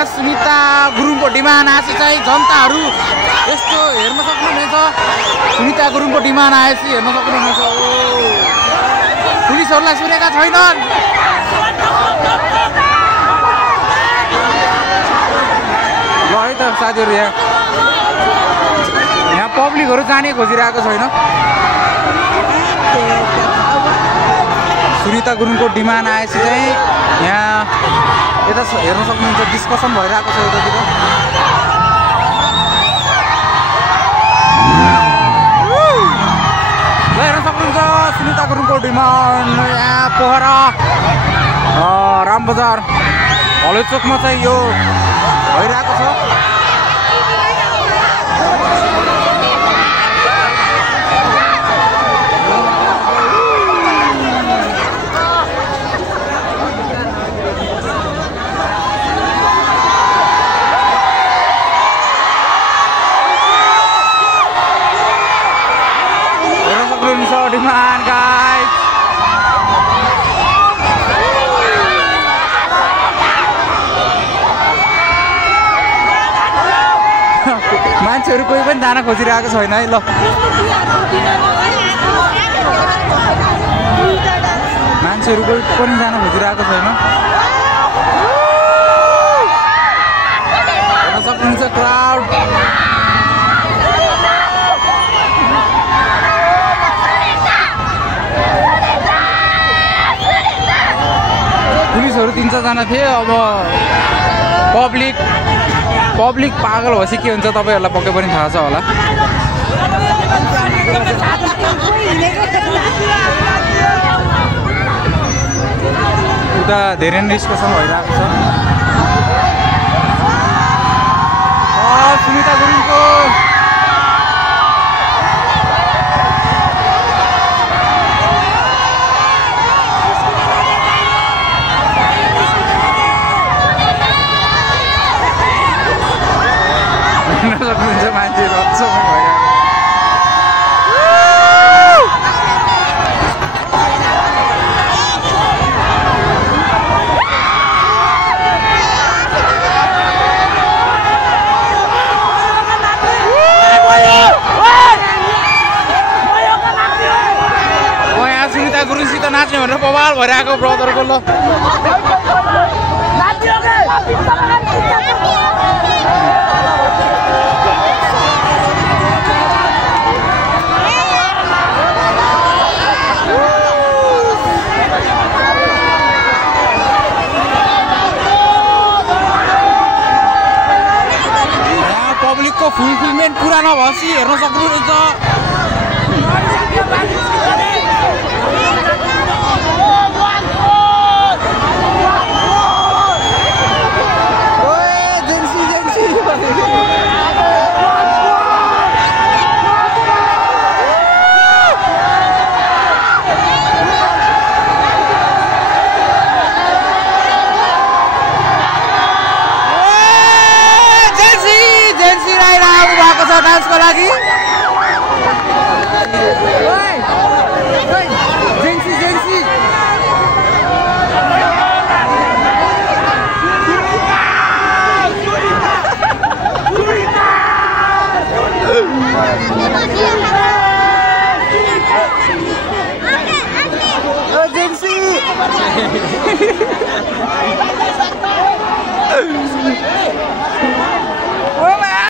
यहाँ सुनिता गुरुङको डिमान्ड आएपछि चाहिँ जनताहरू यस्तो हेर्न सक्नुहुनेछ। सुनिता गुरुङको डिमान्ड आएपछि हेर्न सक्नुहुनेछ। पुलिसहरूलाई सुनेका छैनन्। ल है त साथीहरू, यहाँ पब्लिकहरू जाने खोजिरहेको छैन। सुनिता गुरुङको डिमान्ड आएपछि चाहिँ यहाँ यता हेर्न सक्नुहुन्छ डिस्कसन भइरहेको छ यतातिर। हेर्न सक्नुहुन्छ सुनिता गुरुङको डिमान्ड यहाँ पोखरा रामबजार हलेचोकमा चाहिँ यो भइरहेको छ। Demand guys. मान्छेहरू कोही पनि जान खोजिरहेको छैन है। ल मान्छेहरू कोही पनि जान खोजिरहेको छैन। हेर्न सक्नुहुन्छ क्राउड। पुलिसहरू 3-4 जना थिए। अब पब्लिक पागल भएपछि के हुन्छ तपाईहरुलाई पक्कै पनि थाहा छ होला। उता धेरै नै डिस्कसन भइरहेको छ। सुनिता गुरुङको सक्नुहुन्छ मान्छे रक्समै भइरहेको। यहाँ सुनिता गुरुङसित नाच्ने भनेर बवाल भइरहेको ब्रदरको। ल पब्लिकको फुलफिलमेन्ट पुरा नभएपछि हेर्न सक्नुहुन्छ। डान्सको लागि